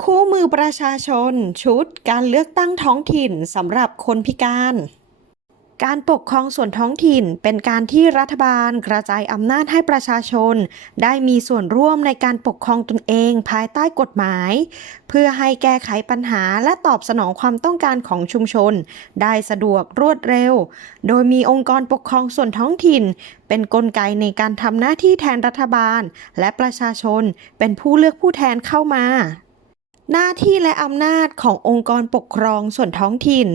คู่มือประชาชน ชุดการเลือกตั้งท้องถิ่นสำหรับคนพิการ การปกครองส่วนท้องถิ่นเป็นการที่รัฐบาลกระจายอำนาจให้ประชาชน ได้มีส่วนร่วมในการปกครองตนเองภายใต้กฎหมาย เพื่อให้แก้ไขปัญหาและตอบสนองความต้องการของชุมชน ได้สะดวกรวดเร็ว โดยมีองค์กรปกครองส่วนท้องถิ่น เป็นนกลไกในการทำหน้าที่แทนรัฐบาล และประชาชนเป็นผู้เลือกผู้แทนเข้ามา หน้าที่และอำนาจขององค์กรปกครองส่วนท้องถิ่น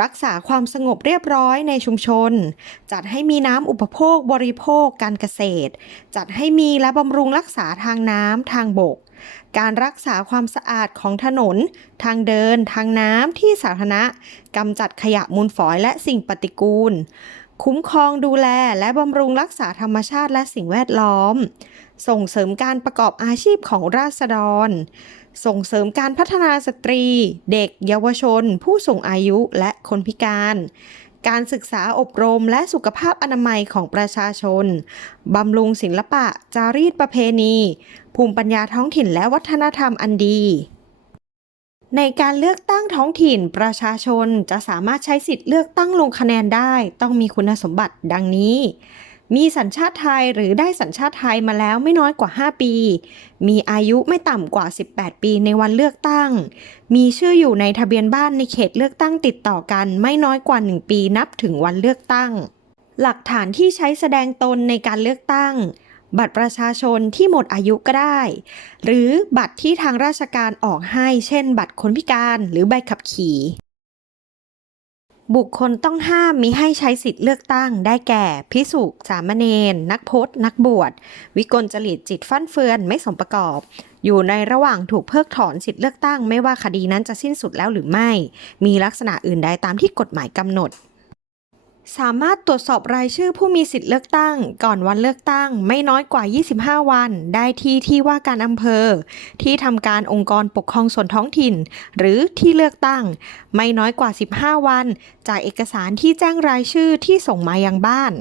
รักษาความสงบเรียบร้อยในชุมชน จัดให้มีน้ำอุปโภคบริโภคการเกษตร จัดให้มีและบำรุงรักษาทางน้ำทางบก การรักษาความสะอาดของถนน ทางเดิน ทางน้ำที่สาธารณะกำจัดขยะมูลฝอยและสิ่งปฏิกูล คุ้มครองดูแลและบำรุงรักษาธรรมชาติและสิ่งแวดล้อม ส่งเสริมการประกอบอาชีพของราษฎร ส่งเสริมการพัฒนาสตรี เด็ก เยาวชน ผู้สูงอายุและคนพิการ การศึกษาอบรมและสุขภาพอนามัยของประชาชน บำรุงศิลปะ จารีตประเพณี ภูมิปัญญาท้องถิ่นและวัฒนธรรมอันดีในการเลือกตั้งท้องถิ่นประชาชนจะสามารถใช้สิทธิ์เลือกตั้งลงคะแนนได้ ต้องมีคุณสมบัติดังนี้ มีสัญชาติไทยหรือได้สัญชาติไทยมาแล้วไม่น้อยกว่า 5 ปี มีอายุไม่ต่ำกว่า 18 ปีในวันเลือกตั้ง มีชื่ออยู่ในทะเบียนบ้านในเขตเลือกตั้งติดต่อกันไม่น้อยกว่า 1 ปีนับถึงวันเลือกตั้ง หลักฐานที่ใช้แสดงตนในการเลือกตั้ง บัตรประชาชนที่หมดอายุก็ได้ หรือบัตรที่ทางราชการออกให้ เช่น บัตรคนพิการหรือใบขับขี่ บุคคลต้องห้ามมิให้ใช้สิทธิ์เลือกตั้ง ได้แก่ พิสุสามเณรนักพจน์นักบวช วิกลจริตจิตฟั่นเฟือนไม่สมประกอบ อยู่ในระหว่างถูกเพิกถอนสิทธิ์เลือกตั้ง ไม่ว่าคดีนั้นจะสิ้นสุดแล้วหรือไม่ มีลักษณะอื่นใดตามที่กฎหมายกำหนด สามารถตรวจสอบรายชื่อผู้มีสิทธิ์เลือกตั้ง ก่อนวันเลือกตั้ง ไม่น้อยกว่า 25 วัน ได้ที่ที่ว่าการอำเภอ ที่ทำการองค์กรปกครองส่วนท้องถิ่น หรือที่เลือกตั้ง ไม่น้อยกว่า 15 วัน จากเอกสารที่แจ้งรายชื่อที่ส่งมายังบ้าน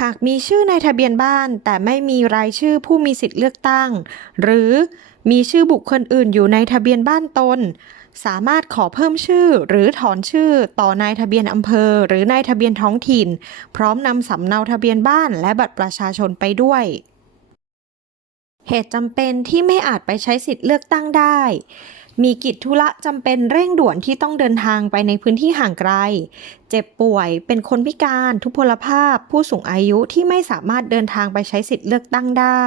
หากมีชื่อในทะเบียนบ้านแต่ไม่มีรายชื่อผู้มีสิทธิ์เลือกตั้ง หรือมีชื่อบุคคลอื่นอยู่ในทะเบียนบ้านตน สามารถขอเพิ่มชื่อหรือถอนชื่อต่อนายทะเบียนอำเภอ หรือนายทะเบียนท้องถิ่น พร้อมนำสำเนาทะเบียนบ้านและบัตรประชาชนไปด้วย เหตุจำเป็นที่ไม่อาจไปใช้สิทธิ์เลือกตั้งได้ มีกิจธุระจำเป็นเร่งด่วนที่ต้องเดินทางไปในพื้นที่ห่างไกล เจ็บป่วย เป็นคนพิการ ทุพพลภาพ ผู้สูงอายุที่ไม่สามารถเดินทางไปใช้สิทธิ์เลือกตั้งได้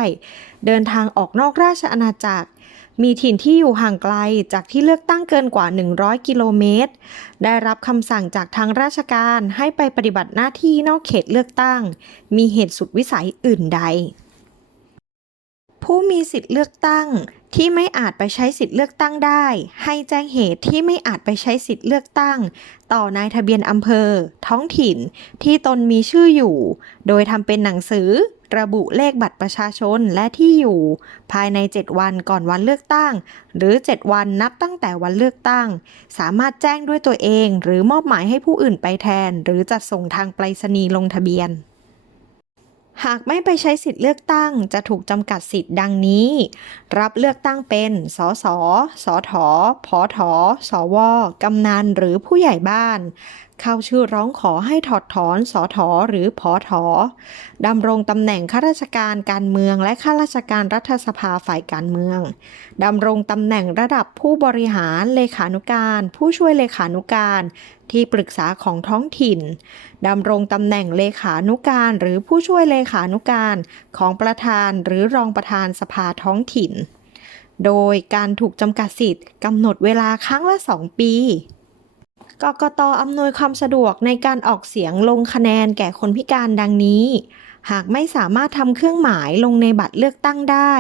เดินทางออกนอกราชอาณาจักร มีถิ่นที่อยู่ห่างไกลจากที่เลือกตั้งเกินกว่า 100 กิโลเมตร ได้รับคำสั่งจากทางราชการให้ไปปฏิบัติหน้าที่นอกเขตเลือกตั้ง มีเหตุสุดวิสัยอื่นใด ผู้มีสิทธิ์เลือกตั้ง ที่ไม่อาจไปใช้สิทธิ์เลือกตั้งได้ ให้แจ้งเหตุที่ไม่อาจไปใช้สิทธิ์เลือกตั้ง ต่อนายทะเบียนอำเภอ ท้องถิ่น ที่ตนมีชื่ออยู่ โดยทำเป็นหนังสือ ระบุเลขบัตรประชาชนและที่อยู่ ภายใน 7 วันก่อนวันเลือกตั้ง หรือ 7 วันนับตั้งแต่วันเลือกตั้ง สามารถแจ้งด้วยตัวเอง หรือมอบหมายให้ผู้อื่นไปแทน หรือจัดส่งทางไปรษณีย์ลงทะเบียน หากไม่ไปใช้สิทธิ์เลือกตั้ง จะถูกจำกัดสิทธิ์ดังนี้ รับเลือกตั้งเป็น สสสทพทสว กำนัน หรือผู้ใหญ่บ้าน เข้าชื่อร้องขอให้ถอดถอนสทหรือพอทดำรงตำแหน่งข้าราชการการเมืองและข้าราชการรัฐสภาฝ่ายการเมือง ดำรงตำแหน่งระดับผู้บริหาร เลขานุการ ผู้ช่วยเลขานุการ ที่ปรึกษาของท้องถิ่นดำรงตำแหน่งเลขานุการหรือผู้ช่วยเลขานุการของประธานหรือรองประธานสภาท้องถิ่น โดยการถูกจำกัดสิทธิ์กำหนดเวลาครั้งละ 2 ปีกกตอำนวยความสะดวกในการออกเสียงลงคะแนนแก่คนพิการดังนี้ หากไม่สามารถทำเครื่องหมายลงในบัตรเลือกตั้งได้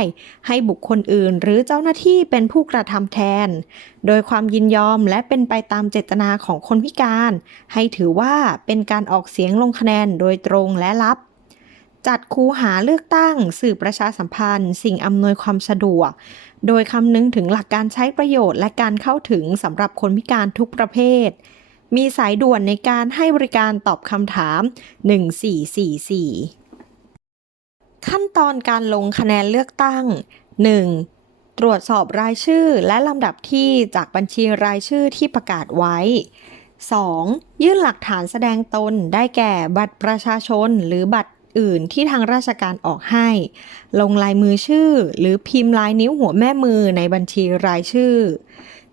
ให้บุคคลอื่นหรือเจ้าหน้าที่เป็นผู้กระทำแทน โดยความยินยอมและเป็นไปตามเจตนาของคนพิการ ให้ถือว่าเป็นการออกเสียงลงคะแนนโดยตรงและลับ จัดคูหาเลือกตั้ง สื่อประชาสัมพันธ์ สิ่งอำนวยความสะดวก โดยคำนึงถึงหลักการใช้ประโยชน์และการเข้าถึงสำหรับคนพิการทุกประเภทมีสายด่วนในการให้บริการตอบคำถาม 1444 ขั้นตอนการลงคะแนนเลือกตั้ง 1. ตตรวจสอบรายชื่อและลำดับที่จากบัญชีรายชื่อที่ประกาศไว้ 2. ยื่นหลักฐานแสดงตนได้แก่บัตรประชาชนหรือบัตรอื่นที่ทางราชการออกให้ ลงลายมือชื่อ หรือพิมพ์ลายนิ้วหัวแม่มือในบัญชีรายชื่อ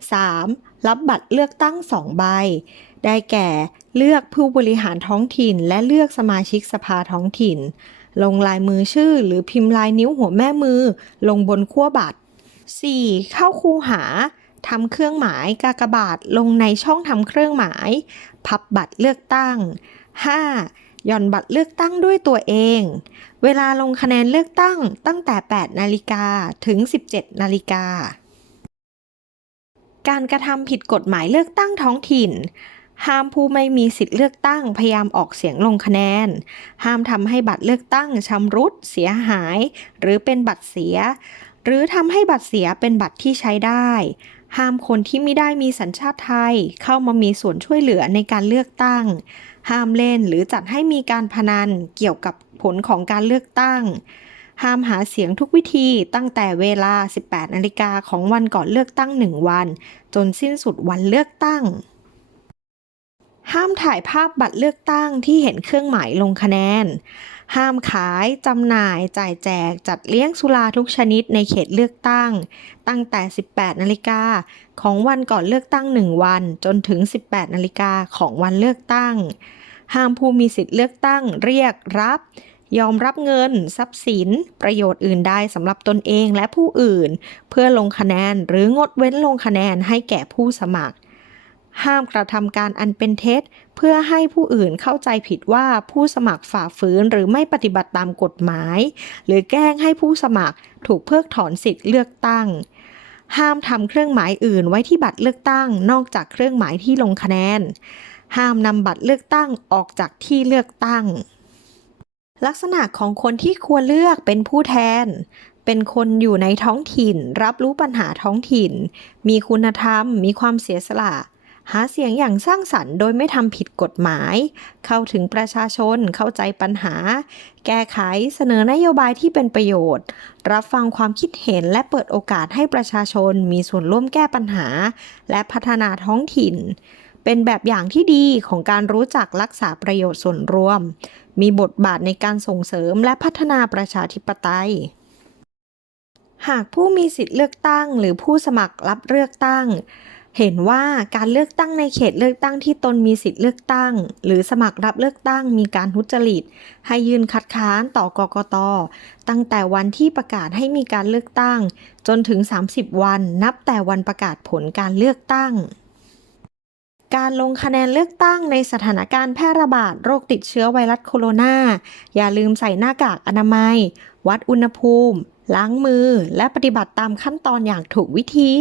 3. รับบัตรเลือกตั้งสองใบ ได้แก่เลือกผู้บริหารท้องถิ่น และเลือกสมาชิกสภาท้องถิ่น ลงลายมือชื่อ หรือพิมพ์ลายนิ้วหัวแม่มือ ลงบนขั้วบัตร 4. เข้าคูหาทำเครื่องหมายกากบาทลงในช่องทำเครื่องหมาย พับบัตรเลือกตั้ง 5. หย่อนบัตรเลือกตั้งด้วยตัวเอง เวลาลงคะแนนเลือกตั้งตั้งแต่ 8 นาฬิกาถึง 17 นาฬิกา การกระทำผิดกฎหมายเลือกตั้งท้องถิ่น ห้ามผู้ไม่มีสิทธิ์เลือกตั้งพยายามออกเสียงลงคะแนน ห้ามทำให้บัตรเลือกตั้งชำรุด เสียหาย หรือเป็นบัตรเสีย หรือทำให้บัตรเสียเป็นบัตรที่ใช้ได้ ห้ามคนที่ไม่ได้มีสัญชาติไทย เข้ามามีส่วนช่วยเหลือในการเลือกตั้ง ห้ามเล่นหรือจัดให้มีการพนันเกี่ยวกับผลของการเลือกตั้งห้ามหาเสียงทุกวิธีตั้งแต่เวลา 18 นาฬิกาของวันก่อนเลือกตั้ง 1 วัน จนสิ้นสุดวันเลือกตั้ง ห้ามถ่ายภาพบัตรเลือกตั้งที่เห็นเครื่องหมายลงคะแนน ห้ามขาย จำหน่าย จ่ายแจก จัดเลี้ยงสุราทุกชนิดในเขตเลือกตั้ง ตั้งแต่ 18 นาฬิกาของวันก่อนเลือกตั้ง 1 วัน จนถึง 18 นาฬิกาของวันเลือกตั้ง ห้ามผู้มีสิทธิ์เลือกตั้ง เรียกรับ ยอมรับเงิน ทรัพย์สิน ประโยชน์อื่นใดสำหรับตนเองและผู้อื่น เพื่อลงคะแนนหรืองดเว้นลงคะแนนให้แก่ผู้สมัคร ห้ามกระทำการอันเป็นเท็จ เพื่อให้ผู้อื่นเข้าใจผิดว่าผู้สมัครฝ่าฝืนหรือไม่ปฏิบัติตามกฎหมาย หรือแกล้งให้ผู้สมัครถูกเพิกถอนสิทธิ์เลือกตั้ง ห้ามทำเครื่องหมายอื่นไว้ที่บัตรเลือกตั้ง นอกจากเครื่องหมายที่ลงคะแนน ห้ามนำบัตรเลือกตั้งออกจากที่เลือกตั้ง ลักษณะของคนที่ควรเลือกเป็นผู้แทนเป็นคนอยู่ในท้องถิ่น รับรู้ปัญหาท้องถิ่น มีคุณธรรม มีความเสียสละ หาเสียงอย่างสร้างสรรค์โดยไม่ทำผิดกฎหมาย เข้าถึงประชาชนเข้าใจปัญหา แก้ไขเสนอนโยบายที่เป็นประโยชน์ รับฟังความคิดเห็นและเปิดโอกาสให้ประชาชนมีส่วนร่วมแก้ปัญหา และพัฒนาท้องถิ่น เป็นแบบอย่างที่ดีของการรู้จักรักษาประโยชน์ส่วนรวม มีบทบาทในการส่งเสริมและพัฒนาประชาธิปไตยหากผู้มีสิทธิ์เลือกตั้ง หรือผู้สมัครรับเลือกตั้ง เห็นว่าการเลือกตั้งในเขตเลือกตั้งที่ตนมีสิทธิ์เลือกตั้ง หรือสมัครรับเลือกตั้งมีการทุจริต ให้ยื่นคัดค้านต่อกกต ตั้งแต่วันที่ประกาศให้มีการเลือกตั้ง จนถึง 30 วันนับแต่วันประกาศผลการเลือกตั้งการลงคะแนนเลือกตั้งในสถานการณ์แพร่ระบาดโรคติดเชื้อไวรัสโคโรนา อย่าลืมใส่หน้ากากอนามัย วัดอุณหภูมิ ล้างมือ และปฏิบัติตามขั้นตอนอย่างถูกวิธี